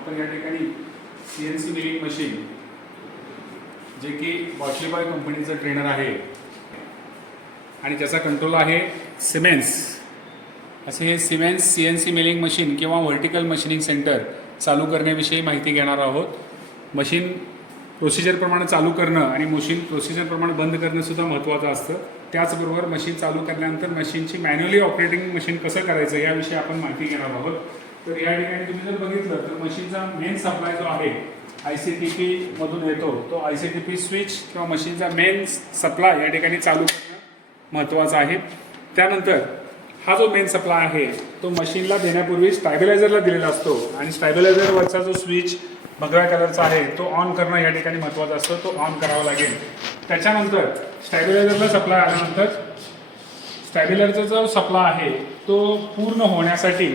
आपण या ठिकाणी CNC मिलिंग मशीन, जे की बॉटलीबॉय कंपनीचं ट्रेनर आहे आणि ज्याचा कंट्रोल आहे सिमेन्स, असे हे सिमेन्स CNC मिलिंग मशीन किंवा व्हर्टिकल मशीनिंग सेंटर चालू करण्याविषयी माहिती घेणार आहोत. मशीन प्रोसिजरप्रमाणे चालू करणं आणि मशीन प्रोसिजरप्रमाणे बंद करणं सुद्धा महत्त्वाचं असतं. त्याचबरोबर मशीन चालू केल्यानंतर मशीनची मॅन्युअली ऑपरेटिंग मशीन कसं करायचं याविषयी आपण माहिती घेणार आहोत. तर या ठिकाणी तुम्ही जर बघितलं तर मशीनचा मेन सप्लाय जो आहे ICTP मधून येतो, तो ICTP स्विच किंवा मशीनचा मेन सप्लाय या ठिकाणी चालू करणं महत्त्वाचं आहे. त्यानंतर हा जो मेन सप्लाय आहे तो मशीनला देण्यापूर्वी स्टॅबिलायझरला दिलेला असतो आणि स्टॅबिलायझरवरचा जो स्विच भगव्या कलरचा आहे तो ऑन करणं या ठिकाणी महत्त्वाचं असतं, तो ऑन करावा लागेल. त्याच्यानंतर स्टॅबिलायझरला सप्लाय आल्यानंतर स्टॅबिलायझरचा जो सप्लाय आहे तो पूर्ण होण्यासाठी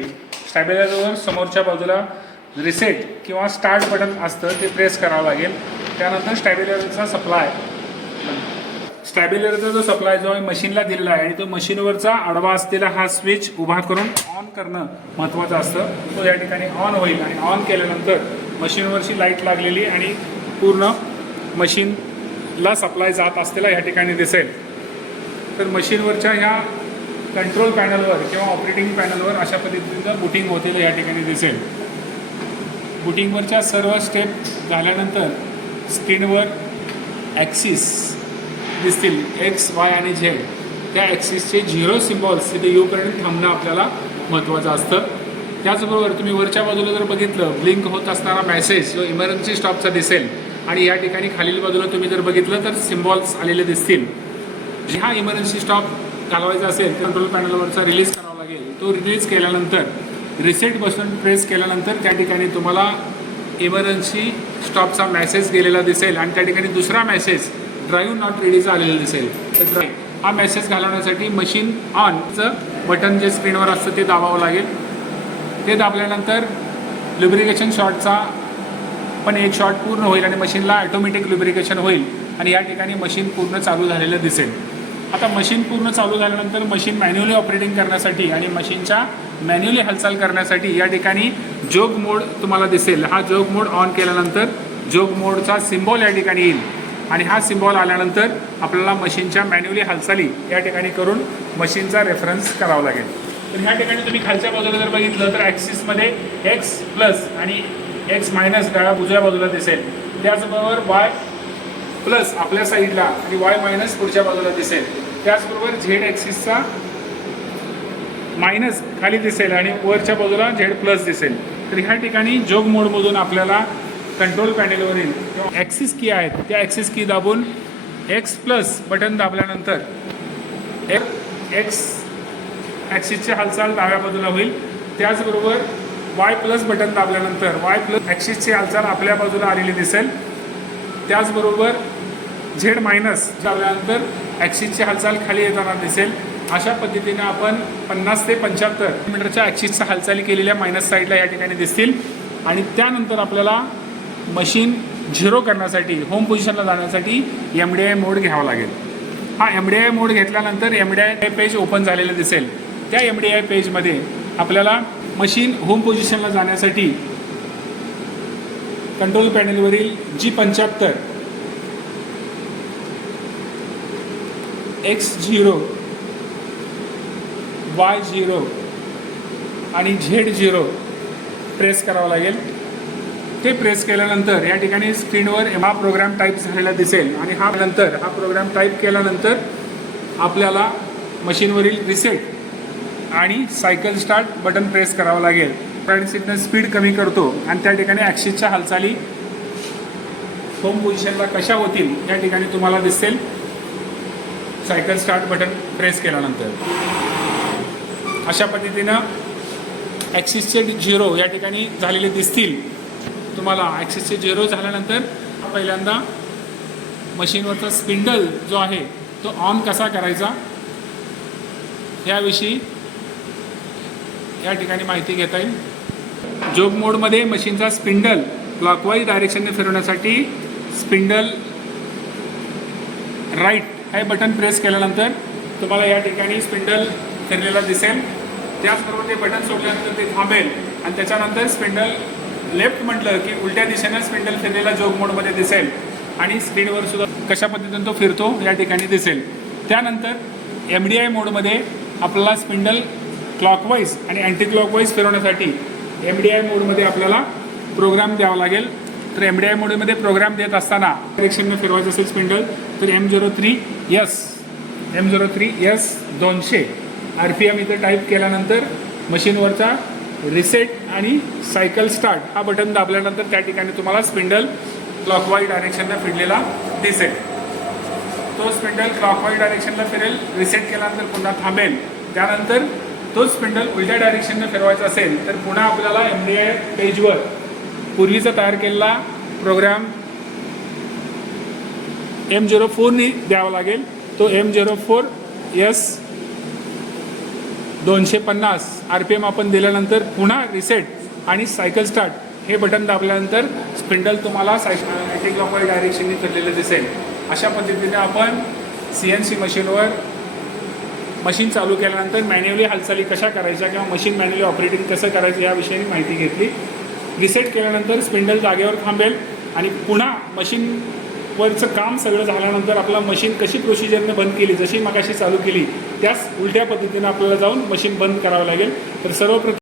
स्टॅबिलायझरवर समोरच्या बाजूला रिसेट किंवा स्टार्ट बटन असतं, ते प्रेस करावं लागेल. त्यानंतर स्टॅबिलायझरचा जो सप्लाय जो आहे मशीनला दिलेला आहे आणि तो मशीनवरचा आडवा असलेला हा स्विच उभा करून ऑन करणं महत्त्वाचं असतं. तो या ठिकाणी ऑन होईल आणि ऑन केल्यानंतर मशीनवरची लाईट लागलेली आणि पूर्ण मशीनला सप्लाय जात असलेला या ठिकाणी दिसेल. तर मशीनवरच्या ह्या कंट्रोल पॅनलवर किंवा ऑपरेटिंग पॅनलवर अशा पद्धतीचं बुटिंग होतेलं या ठिकाणी दिसेल. बुटिंगवरच्या सर्व स्टेप झाल्यानंतर स्क्रीनवर ॲक्सिस दिसतील, X, Y आणि Z. त्या ॲक्सिसचे 0 सिम्बॉल्स तिथे येऊपर्यंत थांबणं आपल्याला महत्त्वाचं असतं. त्याचबरोबर तुम्ही वरच्या बाजूला जर बघितलं ब्लिंक होत असणारा मेसेज जो इमर्जन्सी स्टॉपचा दिसेल आणि या ठिकाणी खालील बाजूला तुम्ही जर बघितलं तर सिम्बॉल्स आलेले दिसतील. हा इमर्जन्सी स्टॉप घालवायचा असेल कंट्रोल पॅनलवरचा रिलीज करावा लागेल. तो रिलीज केल्यानंतर रिसेट बटन प्रेस केल्यानंतर त्या ठिकाणी तुम्हाला इमर्जन्सी स्टॉपचा मेसेज गेलेला दिसेल आणि त्या ठिकाणी दुसरा मेसेज ड्राईव्ह नॉट रेडीचा आलेला दिसेल. तर हा मेसेज घालवण्यासाठी मशीन ऑनचं बटन जे स्क्रीनवर असतं ते दाबावं लागेल. ते दाबल्यानंतर लुब्रिकेशन शॉटचा पण एक शॉट पूर्ण होईल आणि मशीनला ॲटोमॅटिक लुब्रिकेशन होईल आणि या ठिकाणी मशीन पूर्ण चालू झालेलं दिसेल. आता मशीन पूर्ण चालू झाल्यानंतर मशीन मॅन्युअली ऑपरेटिंग करण्यासाठी आणि मशीनच्या मॅन्युअली हालचाल करण्यासाठी या ठिकाणी जोग मोड तुम्हाला दिसेल. हा जोग मोड ऑन केल्यानंतर जोग मोडचा सिम्बॉल या ठिकाणी येईल आणि हा सिम्बॉल आल्यानंतर आपल्याला मशीनच्या मॅन्युअली हालचाली या ठिकाणी करून मशीनचा रेफरन्स करावा लागेल. तर ह्या ठिकाणी तुम्ही खालच्या बाजूला जर बघितलं तर ॲक्सिसमध्ये X प्लस आणि X मायनस डाव्या उजव्या बाजूला दिसेल. त्याचबरोबर Y प्लस आपल्या साईडला आणि Y मायनस पुढच्या बाजूला दिसेल. त्याचबरोबर Z ॲक्सिसचा मायनस खाली दिसेल आणि वरच्या बाजूला Z प्लस दिसेल. तर ह्या ठिकाणी जोग मोडमधून आपल्याला कंट्रोल पॅनेलवरील किंवा ॲक्सिस की आहेत त्या ॲक्सिस की दाबून X प्लस बटन दाबल्यानंतर X ॲक्सिसची हालचाल डाव्या बाजूला होईल. त्याचबरोबर Y प्लस बटन दाबल्यानंतर Y प्लस ॲक्सिसची हालचाल आपल्या बाजूला आलेली दिसेल. त्याचबरोबर Z मायनस दाबल्यानंतर ॲक्सिसची हालचाल खाली येताना दिसेल. अशा पद्धतीने आपण 50 ते 75 मीटरच्या ॲक्सिसच्या हालचाली केलेल्या मायनस साईडला या ठिकाणी दिसतील. आणि त्यानंतर आपल्याला मशीन 0 करण्यासाठी होम पोझिशनला जाण्यासाठी MDI मोड घ्यावा लागेल. हा MDI मोड घेतल्यानंतर MDI पेज ओपन झालेलं दिसेल. त्या MDI पेजमध्ये आपल्याला मशीन होम पोझिशनला जाण्यासाठी कंट्रोल पॅनेलवरील G75, X0, Y0 आणि Z0 प्रेस करावं लागेल. ते प्रेस केल्यानंतर या ठिकाणी स्क्रीनवर हा प्रोग्राम टाईप झालेला दिसेल आणि हा प्रोग्राम टाईप केल्यानंतर आपल्याला मशीनवरील रिसेट आणि सायकल स्टार्ट बटन प्रेस करावं लागेल. आणि सिग्नल स्पीड कमी करतो आणि त्या ठिकाणी ॲक्सिसच्या हालचाली होम पोझिशनला कशा होतील या ठिकाणी तुम्हाला दिसेल सायकल स्टार्ट बटन प्रेस केल्यानंतर. अशा पद्धतीनं ॲक्सिसचे 0 या ठिकाणी झालेले दिसतील तुम्हाला. ॲक्सिसचे 0 झाल्यानंतर पहिल्यांदा मशीनवरचा स्पिंडल जो आहे तो ऑन कसा करायचा याविषयी या ठिकाणी माहिती घेता येईल. जोग मोडमध्ये मशीनचा स्पिंडल क्लॉकवाईज डायरेक्शनने फिरवण्यासाठी स्पिंडल राईट हे बटन प्रेस केल्यानंतर तुम्हाला या ठिकाणी स्पिंडल फिरलेला दिसेल. त्याचबरोबर ते बटन सोडल्यानंतर ते थांबेल आणि त्याच्यानंतर स्पिंडल लेफ्ट म्हटलं की उलट्या दिशेनं स्पिंडल फिरलेला जोग मोडमध्ये दिसेल आणि स्क्रीनवर सुद्धा कशा पद्धतीने तो फिरतो या ठिकाणी दिसेल. त्यानंतर MDI मोडमध्ये आपल्याला स्पिंडल क्लॉकवाईज आणि अँटी क्लॉकवाईज फिरवण्यासाठी MDI मोडमध्ये आपल्याला प्रोग्राम द्यावा लागेल. तर MDI मोडमध्ये प्रोग्राम देत असताना डायरेक्शनने फिरवायचं असेल स्पिंडल तर M03S 200 RPM इथं टाईप केल्यानंतर मशीनवरचा रिसेट आणि सायकल स्टार्ट हा बटन दाबल्यानंतर त्या ठिकाणी तुम्हाला स्पिंडल क्लॉकवाईज डायरेक्शनला फिरलेला दिसेल. तो स्पिंडल क्लॉकवाईज डायरेक्शनला फिरेल, रिसेट केल्यानंतर पुन्हा थांबेल. त्यानंतर तोच स्पिंडल उलट्या डायरेक्शनने फिरवायचा असेल तर पुन्हा आपल्याला MDI पेजवर पूर्वीचा तयार केलेला प्रोग्राम M04 द्यावा लागेल. तो M04S 250 RPM आपण दिल्यानंतर पुन्हा रिसेट आणि सायकल स्टार्ट हे बटन दाबल्यानंतर स्पिंडल तुम्हाला अँटी क्लॉकवाईज डायरेक्शनने फिरलेलं दिसेल. अशा पद्धतीने आपण CNC मशीनवर मशीन चालू केल्यानंतर मॅन्युअली हालचाली कशा करायच्या किंवा मशीन मॅन्युअली ऑपरेटिंग कसं करायचं याविषयी माहिती घेतली. रिसेट केल्यानंतर स्पिंडल जागेवर थांबेल आणि पुन्हा मशीनवरचं काम सगळं झाल्यानंतर आपला मशीन कशी प्रोसिजरने बंद केली, जशी मगाशी चालू केली त्याच उलट्या पद्धतीने आपल्याला जाऊन मशीन बंद करावं लागेल. तर सर्वप्रथम